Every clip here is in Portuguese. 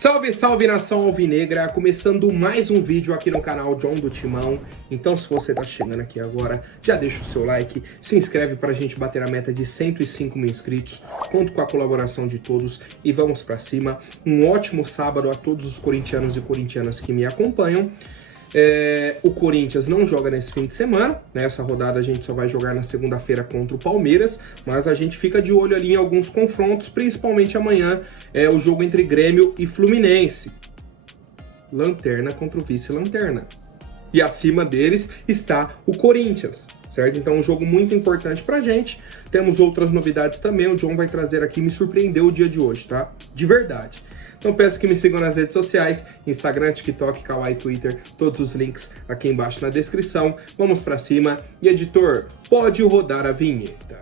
Salve, salve nação alvinegra, começando mais um vídeo aqui no canal John do Timão. Então se você tá chegando aqui agora, já deixa o seu like, se inscreve pra gente bater a meta de 105 mil inscritos. Conto com a colaboração de todos e vamos pra cima. Um ótimo sábado a todos os corintianos e corintianas que me acompanham. O Corinthians não joga nesse fim de semana, né? Essa rodada a gente só vai jogar na segunda-feira contra o Palmeiras, mas a gente fica de olho ali em alguns confrontos, principalmente amanhã, o jogo entre Grêmio e Fluminense. Lanterna contra o vice-lanterna. E acima deles está o Corinthians, certo? Então um jogo muito importante pra gente. Temos outras novidades também, o John vai trazer aqui, me surpreendeu o dia de hoje, tá? De verdade. Então peço que me sigam nas redes sociais, Instagram, TikTok, Kawaii, Twitter, todos os links aqui embaixo na descrição. Vamos pra cima. E editor, pode rodar a vinheta.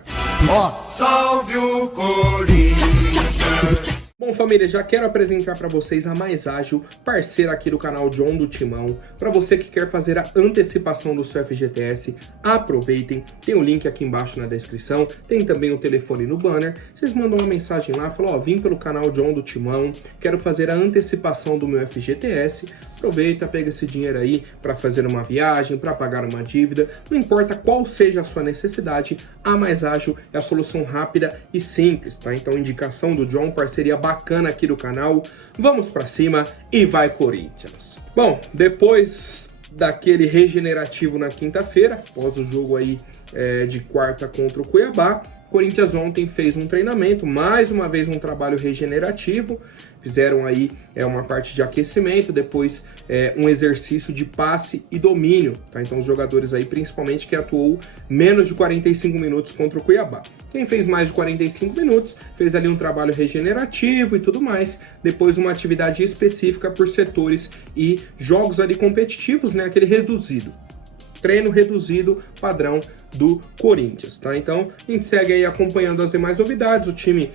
Salve o Corinthians! Bom, família, já quero apresentar para vocês a Mais Ágil, parceira aqui do canal John do Timão. Para você que quer fazer a antecipação do seu FGTS, aproveitem. Tem o link aqui embaixo na descrição, tem também o telefone no banner. Vocês mandam uma mensagem lá, falam, vim pelo canal John do Timão, quero fazer a antecipação do meu FGTS. Aproveita, pega esse dinheiro aí para fazer uma viagem, para pagar uma dívida. Não importa qual seja a sua necessidade, a Mais Ágil é a solução rápida e simples, tá? Então, indicação do John, parceria bacana aqui do canal. Vamos para cima e vai Corinthians! Bom, depois daquele regenerativo na quinta-feira, após o jogo aí de quarta contra o Cuiabá, Corinthians ontem fez um treinamento, mais uma vez um trabalho regenerativo. Fizeram aí uma parte de aquecimento, depois um exercício de passe e domínio, tá? Então os jogadores aí, principalmente quem atuou menos de 45 minutos contra o Cuiabá. Quem fez mais de 45 minutos, fez ali um trabalho regenerativo e tudo mais. Depois uma atividade específica por setores e jogos ali competitivos, né? Aquele reduzido. Treino reduzido padrão do Corinthians, tá? Então, a gente segue aí acompanhando as demais novidades. O time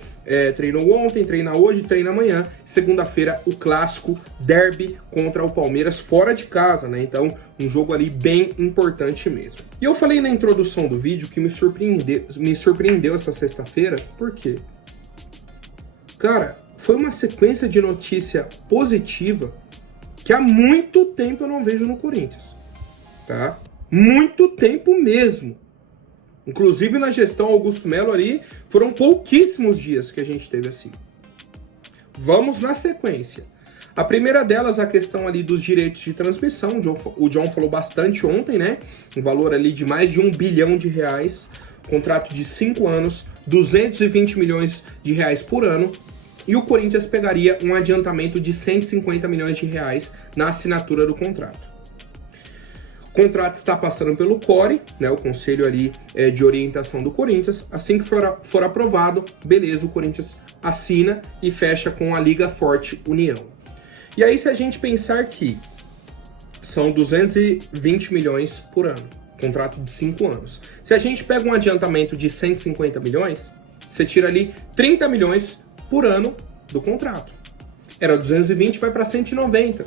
treinou ontem, treina hoje, treina amanhã. Segunda-feira, o clássico derby contra o Palmeiras fora de casa, né? Então, um jogo ali bem importante mesmo. E eu falei na introdução do vídeo que me surpreendeu essa sexta-feira. Por quê? Cara, foi uma sequência de notícia positiva que há muito tempo eu não vejo no Corinthians, tá? Muito tempo mesmo. Inclusive na gestão Augusto Melo ali, foram pouquíssimos dias que a gente teve assim. Vamos na sequência. A primeira delas, a questão ali dos direitos de transmissão. O John falou bastante ontem, né? Um valor ali de mais de R$1 bilhão. Contrato de 5 anos, 220 milhões de reais por ano. E o Corinthians pegaria um adiantamento de 150 milhões de reais na assinatura do contrato. O contrato está passando pelo CORE, né, o Conselho ali de Orientação do Corinthians. Assim que for aprovado, beleza, o Corinthians assina e fecha com a Liga Forte União. E aí, se a gente pensar que são 220 milhões por ano, contrato de 5 anos. Se a gente pega um adiantamento de 150 milhões, você tira ali 30 milhões por ano do contrato. Era 220, vai para 190.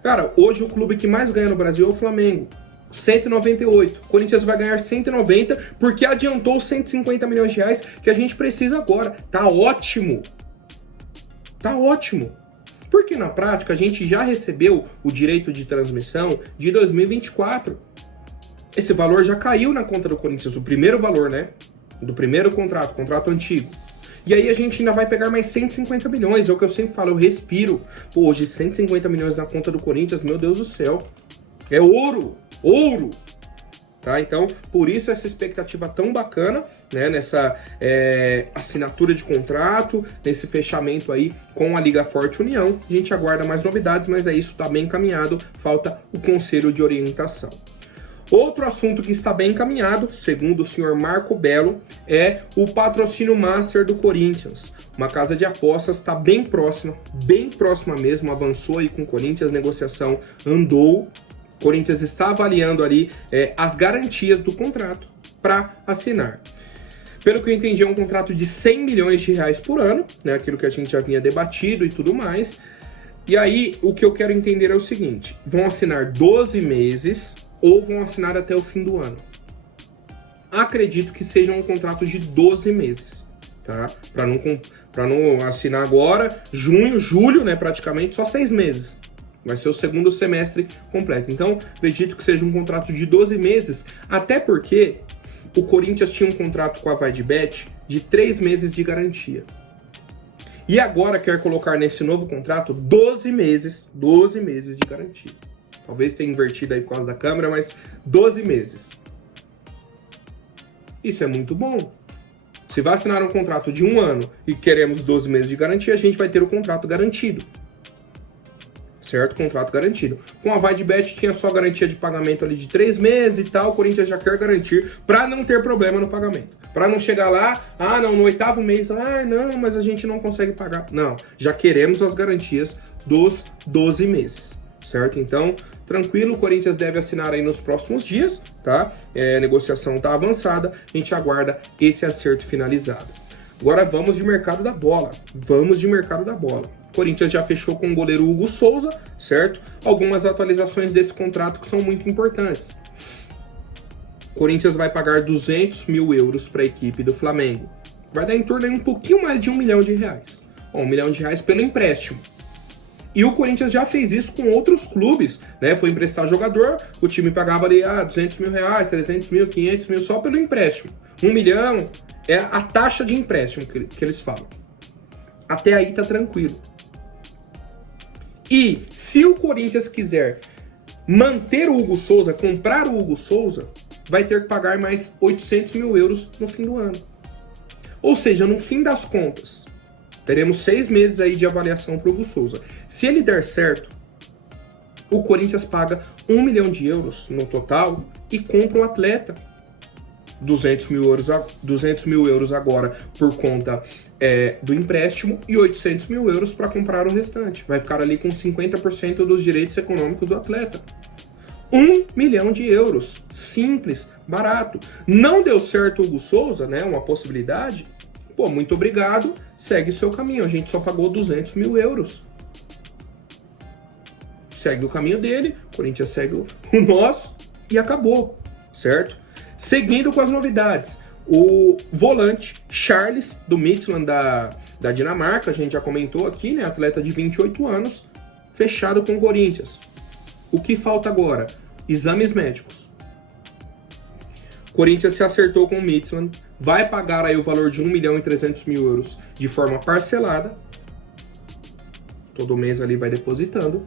Cara, hoje o clube que mais ganha no Brasil é o Flamengo, 198. O Corinthians vai ganhar 190 porque adiantou 150 milhões de reais que a gente precisa agora. Tá ótimo. Tá ótimo. Porque na prática a gente já recebeu o direito de transmissão de 2024. Esse valor já caiu na conta do Corinthians, o primeiro valor, né? Do primeiro contrato antigo. E aí a gente ainda vai pegar mais 150 milhões, é o que eu sempre falo, eu respiro. Pô, hoje 150 milhões na conta do Corinthians, meu Deus do céu. É ouro, ouro. Tá? Então, por isso essa expectativa tão bacana, né? Nessa assinatura de contrato, nesse fechamento aí com a Liga Forte União. A gente aguarda mais novidades, mas isso tá bem encaminhado, falta o Conselho de Orientação. Outro assunto que está bem encaminhado, segundo o senhor Marco Belo, é o patrocínio master do Corinthians. Uma casa de apostas está bem próxima mesmo, avançou aí com o Corinthians, a negociação andou. O Corinthians está avaliando ali as garantias do contrato para assinar. Pelo que eu entendi, é um contrato de 100 milhões de reais por ano, né, aquilo que a gente já vinha debatido e tudo mais. E aí, o que eu quero entender é o seguinte, vão assinar 12 meses... ou vão assinar até o fim do ano. Acredito que seja um contrato de 12 meses, tá? Para Para não assinar agora, junho, julho, né, praticamente, só 6 meses. Vai ser o segundo semestre completo. Então, acredito que seja um contrato de 12 meses, até porque o Corinthians tinha um contrato com a VaideBet de 3 meses de garantia. E agora quer colocar nesse novo contrato 12 meses de garantia. Talvez tenha invertido aí por causa da câmera, mas 12 meses. Isso é muito bom. Se vai assinar um contrato de 1 ano e queremos 12 meses de garantia, a gente vai ter o contrato garantido. Certo? Contrato garantido. Com a VaideBet tinha só garantia de pagamento ali de 3 meses e tal, o Corinthians já quer garantir para não ter problema no pagamento. Para não chegar lá, no 8º mês, não, mas a gente não consegue pagar. Não, já queremos as garantias dos 12 meses, certo? Então, tranquilo, o Corinthians deve assinar aí nos próximos dias, tá? A negociação tá avançada, a gente aguarda esse acerto finalizado. Agora vamos de mercado da bola. O Corinthians já fechou com o goleiro Hugo Souza, certo? Algumas atualizações desse contrato que são muito importantes. O Corinthians vai pagar 200 mil euros para a equipe do Flamengo. Vai dar em torno de um pouquinho mais de R$1 milhão. R$1 milhão pelo empréstimo. E o Corinthians já fez isso com outros clubes, né? Foi emprestar jogador, o time pagava ali 200 mil reais, 300 mil, 500 mil só pelo empréstimo. 1 milhão é a taxa de empréstimo que eles falam. Até aí tá tranquilo. E se o Corinthians quiser manter o Hugo Souza, comprar o Hugo Souza, vai ter que pagar mais 800 mil euros no fim do ano. Ou seja, no fim das contas, teremos 6 meses aí de avaliação para o Hugo Souza. Se ele der certo, o Corinthians paga 1 milhão de euros no total e compra o atleta. 200 mil euros agora por conta do empréstimo e 800 mil euros para comprar o restante. Vai ficar ali com 50% dos direitos econômicos do atleta. 1 milhão de euros. Simples, barato. Não deu certo o Hugo Souza, né? Uma possibilidade. Pô, muito obrigado. Segue o seu caminho. A gente só pagou 200 mil euros. Segue o caminho dele. O Corinthians segue o nosso. E acabou. Certo? Seguindo com as novidades. O volante Charles, do Midtjylland da Dinamarca, a gente já comentou aqui, né? Atleta de 28 anos, fechado com o Corinthians. O que falta agora? Exames médicos. O Corinthians se acertou com o Midtjylland, vai pagar aí o valor de 1 milhão e 300 mil euros de forma parcelada. Todo mês ali vai depositando.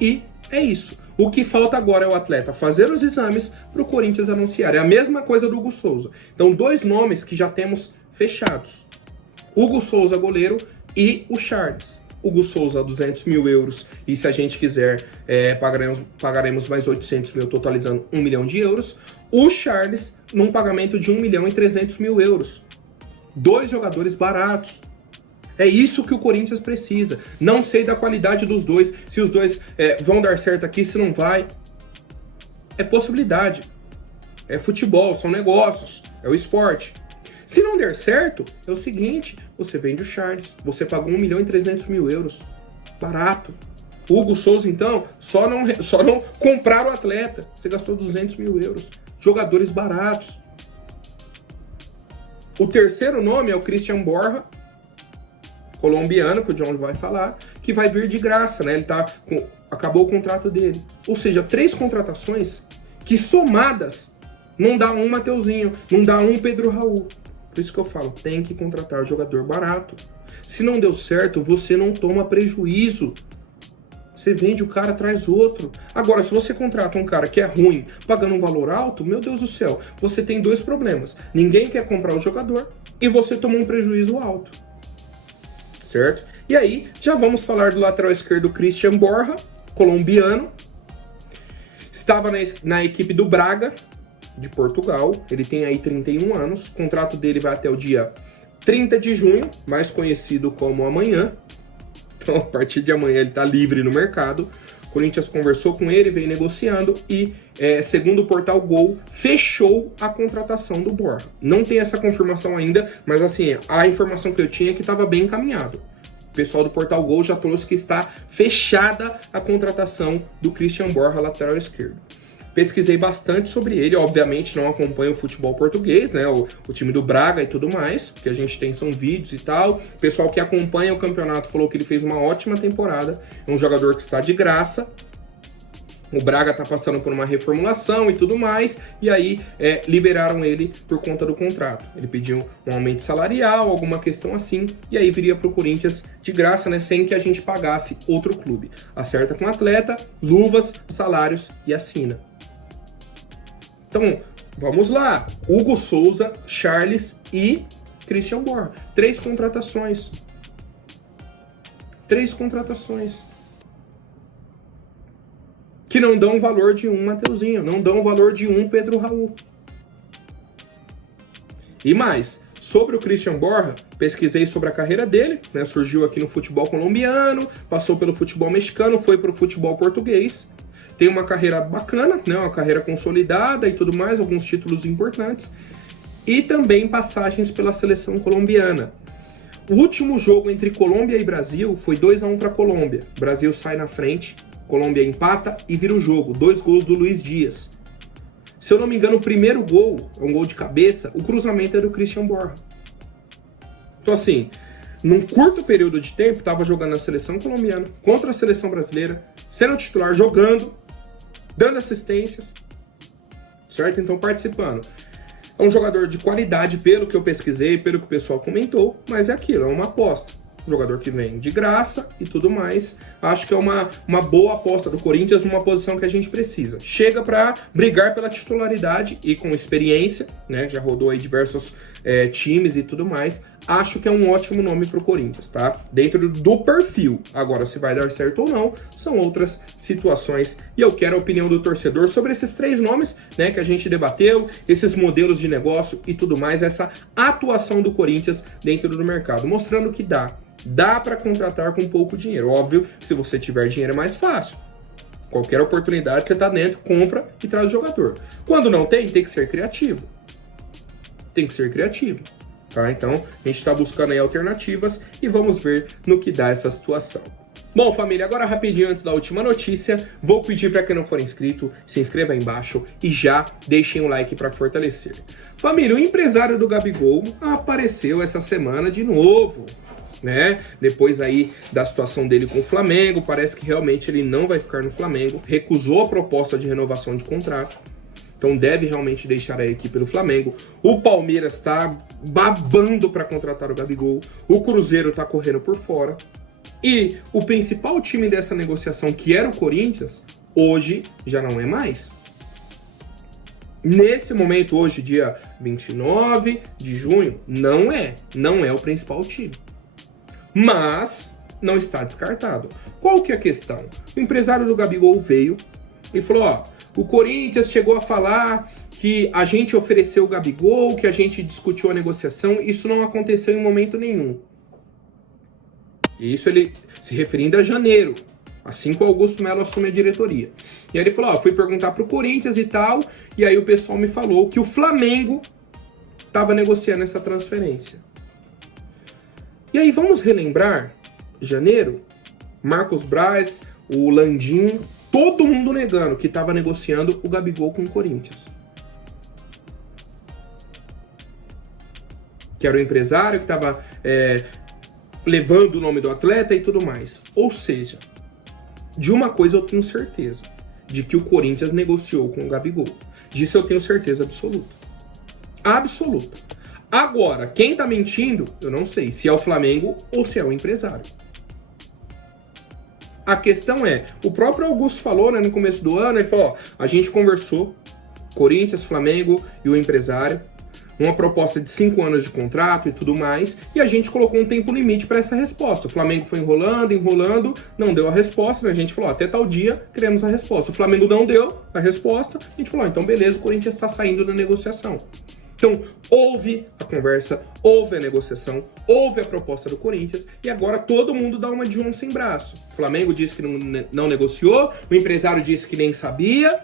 E é isso. O que falta agora é o atleta fazer os exames para o Corinthians anunciar. É a mesma coisa do Hugo Souza. Então, 2 nomes que já temos fechados. Hugo Souza, goleiro, e o Charles. Hugo Souza, 200 mil euros. E se a gente quiser, pagaremos mais 800 mil, totalizando 1 milhão de euros. O Charles, num pagamento de 1 milhão e 300 mil euros. 2 jogadores baratos. É isso que o Corinthians precisa. Não sei da qualidade dos dois, se os dois vão dar certo aqui, se não vai. É possibilidade. É futebol, são negócios, é o esporte. Se não der certo, é o seguinte, você vende o Charles, você pagou 1 milhão e 300 mil euros. Barato. Hugo Souza, então, só não comprar o atleta. Você gastou 200 mil euros. Jogadores baratos. O terceiro nome é o Christian Borja, colombiano, que o John vai falar, que vai vir de graça, né? Ele acabou o contrato dele. Ou seja, 3 contratações que somadas não dá um Mateuzinho, não dá um Pedro Raul. Por isso que eu falo, tem que contratar jogador barato. Se não deu certo, você não toma prejuízo. Você vende o cara, traz outro. Agora, se você contrata um cara que é ruim, pagando um valor alto, meu Deus do céu, você tem 2 problemas. Ninguém quer comprar o jogador e você toma um prejuízo alto. Certo? E aí, já vamos falar do lateral esquerdo Christian Borja, colombiano. Estava na equipe do Braga, de Portugal. Ele tem aí 31 anos. O contrato dele vai até o dia 30 de junho, mais conhecido como amanhã. Então, a partir de amanhã ele está livre no mercado. O Corinthians conversou com ele, veio negociando e, segundo o portal Gol, fechou a contratação do Borja. Não tem essa confirmação ainda, mas assim, a informação que eu tinha é que estava bem encaminhado. O pessoal do portal Gol já trouxe que está fechada a contratação do Christian Borja, lateral esquerdo. pesquisei bastante sobre ele, obviamente não acompanho o futebol português, né, o time do Braga e tudo mais, que a gente tem são vídeos e tal. O pessoal que acompanha o campeonato falou que ele fez uma ótima temporada, é um jogador que está de graça. O Braga tá passando por uma reformulação e tudo mais, e aí liberaram ele por conta do contrato. Ele pediu um aumento salarial, alguma questão assim, e aí viria pro Corinthians de graça, né, sem que a gente pagasse outro clube. Acerta com o atleta, luvas, salários e assina. Então, vamos lá. Hugo Souza, Charles e Christian Borja. 3 contratações. 3 contratações. Que não dão o valor de um Mateuzinho, não dão o valor de um Pedro Raul. E mais, sobre o Christian Borja, pesquisei sobre a carreira dele, né? Surgiu aqui no futebol colombiano, passou pelo futebol mexicano, foi para o futebol português. Tem uma carreira bacana, né? Uma carreira consolidada e tudo mais, alguns títulos importantes. E também passagens pela seleção colombiana. O último jogo entre Colômbia e Brasil foi 2-1 para a Colômbia. O Brasil sai na frente, Colômbia empata e vira o jogo. 2 gols do Luiz Dias. Se eu não me engano, o primeiro gol, é um gol de cabeça, o cruzamento é do Christian Borja. Então assim, num curto período de tempo, estava jogando na seleção colombiana, contra a seleção brasileira, sendo titular, jogando, dando assistências, certo? Então participando. É um jogador de qualidade, pelo que eu pesquisei, pelo que o pessoal comentou, mas é aquilo, é uma aposta. Um jogador que vem de graça e tudo mais. Acho que é uma boa aposta do Corinthians numa posição que a gente precisa. Chega para brigar pela titularidade e com experiência, né? Já rodou aí diversos times e tudo mais. Acho que é um ótimo nome pro Corinthians, tá? Dentro do perfil. Agora, se vai dar certo ou não, são outras situações. E eu quero a opinião do torcedor sobre esses 3 nomes, né? Que a gente debateu, esses modelos de negócio e tudo mais. Essa atuação do Corinthians dentro do mercado, mostrando que dá para contratar com pouco dinheiro. Óbvio, se você tiver dinheiro é mais fácil. Qualquer oportunidade, você tá dentro, compra e traz o jogador. Quando não tem que ser criativo. Tem que ser criativo. Tá? Então, a gente está buscando aí alternativas e vamos ver no que dá essa situação. Bom, família, agora rapidinho antes da última notícia, vou pedir para quem não for inscrito, se inscreva aí embaixo e já deixem um like para fortalecer. Família, o empresário do Gabigol apareceu essa semana de novo, né? Depois aí da situação dele com o Flamengo, parece que realmente ele não vai ficar no Flamengo, recusou a proposta de renovação de contrato. Então deve realmente deixar a equipe do Flamengo. O Palmeiras está babando para contratar o Gabigol. O Cruzeiro está correndo por fora. E o principal time dessa negociação, que era o Corinthians, hoje já não é mais. Nesse momento, hoje, dia 29 de junho, não é o principal time. Mas não está descartado. Qual que é a questão? O empresário do Gabigol veio e falou, ó, o Corinthians chegou a falar que a gente ofereceu o Gabigol, que a gente discutiu a negociação, isso não aconteceu em momento nenhum. E isso ele se referindo a janeiro, assim que o Augusto Melo assume a diretoria. E aí ele falou, ó, fui perguntar pro Corinthians e tal, e aí o pessoal me falou que o Flamengo estava negociando essa transferência. E aí vamos relembrar, janeiro, Marcos Braz, o Landim, todo mundo negando que estava negociando o Gabigol com o Corinthians. Que era o empresário que estava levando o nome do atleta e tudo mais. Ou seja, de uma coisa eu tenho certeza, de que o Corinthians negociou com o Gabigol. Disso eu tenho certeza absoluta. Absoluta. Agora, quem tá mentindo, eu não sei se é o Flamengo ou se é o empresário. A questão é, o próprio Augusto falou, né, no começo do ano, ele falou, ó, a gente conversou, Corinthians, Flamengo e o empresário, uma proposta de 5 anos de contrato e tudo mais, e a gente colocou um tempo limite para essa resposta. O Flamengo foi enrolando, não deu a resposta, né? A gente falou, até tal dia queremos a resposta. O Flamengo não deu a resposta, a gente falou, então beleza, o Corinthians está saindo da negociação. Então, houve a conversa, houve a negociação, houve a proposta do Corinthians, e agora todo mundo dá uma de João sem braço. O Flamengo disse que não negociou, o empresário disse que nem sabia,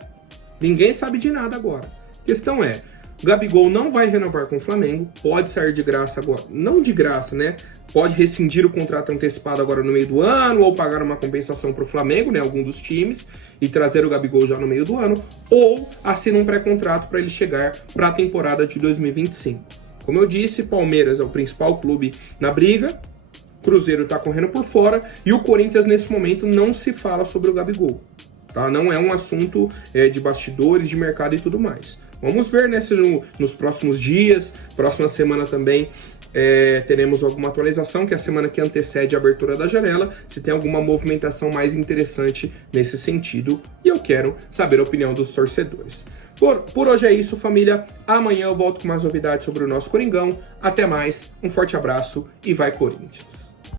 ninguém sabe de nada agora. A questão é, Gabigol não vai renovar com o Flamengo, pode sair de graça agora, não de graça, né? Pode rescindir o contrato antecipado agora no meio do ano, ou pagar uma compensação para o Flamengo, né? Algum dos times, e trazer o Gabigol já no meio do ano, ou assina um pré-contrato para ele chegar para a temporada de 2025. Como eu disse, Palmeiras é o principal clube na briga, Cruzeiro tá correndo por fora, e o Corinthians nesse momento não se fala sobre o Gabigol, tá? Não é um assunto de bastidores, de mercado e tudo mais. Vamos ver, né, se nos próximos dias, próxima semana também, teremos alguma atualização, que é a semana que antecede a abertura da janela, se tem alguma movimentação mais interessante nesse sentido, e eu quero saber a opinião dos torcedores. Por hoje é isso, família. Amanhã eu volto com mais novidades sobre o nosso Coringão. Até mais, um forte abraço e vai Corinthians!